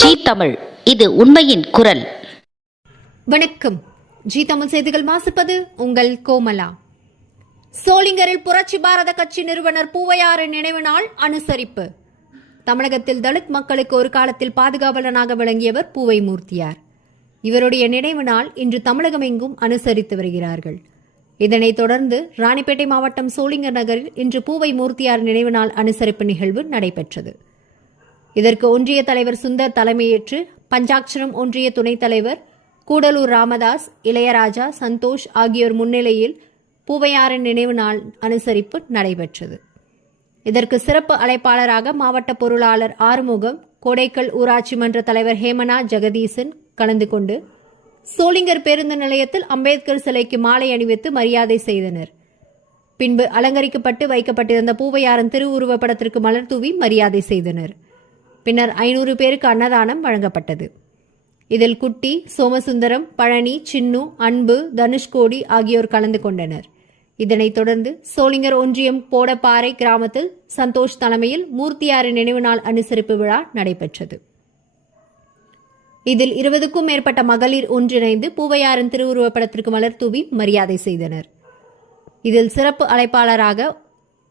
G Tamil, இது உண்மையின் குரல். வணக்கம். ஜி தமிழ் செய்திகள் வாசிப்பது உங்கள் கோமலா. சோளிங்கரில் புரட்சி பாரத கட்சி நிறுவனர் பூவையாரின் நினைவு நாள் அனுசரிப்பு. தமிழகத்தில் தலித் மக்களுக்கு ஒரு காலத்தில் பாதுகாவலனாக விளங்கியவர் பூவை மூர்த்தியார். இவருடைய நினைவு நாள் இன்று தமிழகம் எங்கும் அனுசரித்து வருகிறார்கள். இதனைத் தொடர்ந்து ராணிப்பேட்டை மாவட்டம் சோளிங்கர் நகரில் இன்று பூவை மூர்த்தியார் நினைவு நாள் அனுசரிப்பு நிகழ்வு நடைபெற்றது. இதற்கு ஒன்றிய தலைவர் சுந்தர் தலைமையேற்று பஞ்சாட்சரம் ஒன்றிய துணைத் தலைவர் கூடலூர் ராமதாஸ், இளையராஜா, சந்தோஷ் ஆகியோர் முன்னிலையில் பூவையாரின் நினைவு நாள் அனுசரிப்பு நடைபெற்றது. இதற்கு சிறப்பு அழைப்பாளராக மாவட்ட பொருளாளர் ஆறுமுகம், கோடைக்கல் ஊராட்சி மன்ற தலைவர் ஹேமனா ஜெகதீசன் கலந்து கொண்டு சோளிங்கர் பேருந்து நிலையத்தில் அம்பேத்கர் சிலைக்கு மாலை அணிவித்து மரியாதை செய்தனர். பின்பு அலங்கரிக்கப்பட்டு வைக்கப்பட்டிருந்த பூவையாரின் திருவுருவப்படத்திற்கு மலர் தூவி மரியாதை செய்தனர். பின்னர் 500 பேருக்கு அன்னதானம் வழங்கப்பட்டது. இதில் குட்டி, சோமசுந்தரம், பழனி, சின்னு, அன்பு, தனுஷ்கோடி ஆகியோர் கலந்து கொண்டனர். இதனைத் தொடர்ந்து சோளிங்கர் ஒன்றியம் போடப்பாறை கிராமத்தில் சந்தோஷ் தலைமையில் மூர்த்தியாரின் நினைவு நாள் அனுசரிப்பு விழா நடைபெற்றது. இதில் 20க்கும் மேற்பட்ட மகளிர் ஒன்றிணைந்து பூவையாரின் திருவுருவப்படத்திற்கு மலர் தூவி மரியாதை செய்தனர். இதில் சிறப்பு அழைப்பாளராக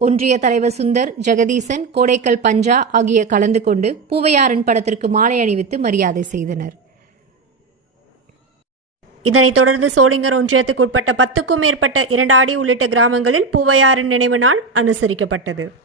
ஒன்றிய தலைவர் சுந்தர், ஜெகதீசன், கோடைக்கல் பஞ்சா ஆகிய கலந்து கொண்டு பூவையாரின் படத்திற்கு மாலை அணிவித்து மரியாதை செய்தனர். இதனைத் தொடர்ந்து சோளிங்கர் ஒன்றியத்துக்கு உட்பட்ட 10க்கும் மேற்பட்ட இரண்டாடி உள்ளிட்ட கிராமங்களில் பூவையாரின் நினைவு நாள் அனுசரிக்கப்பட்டது.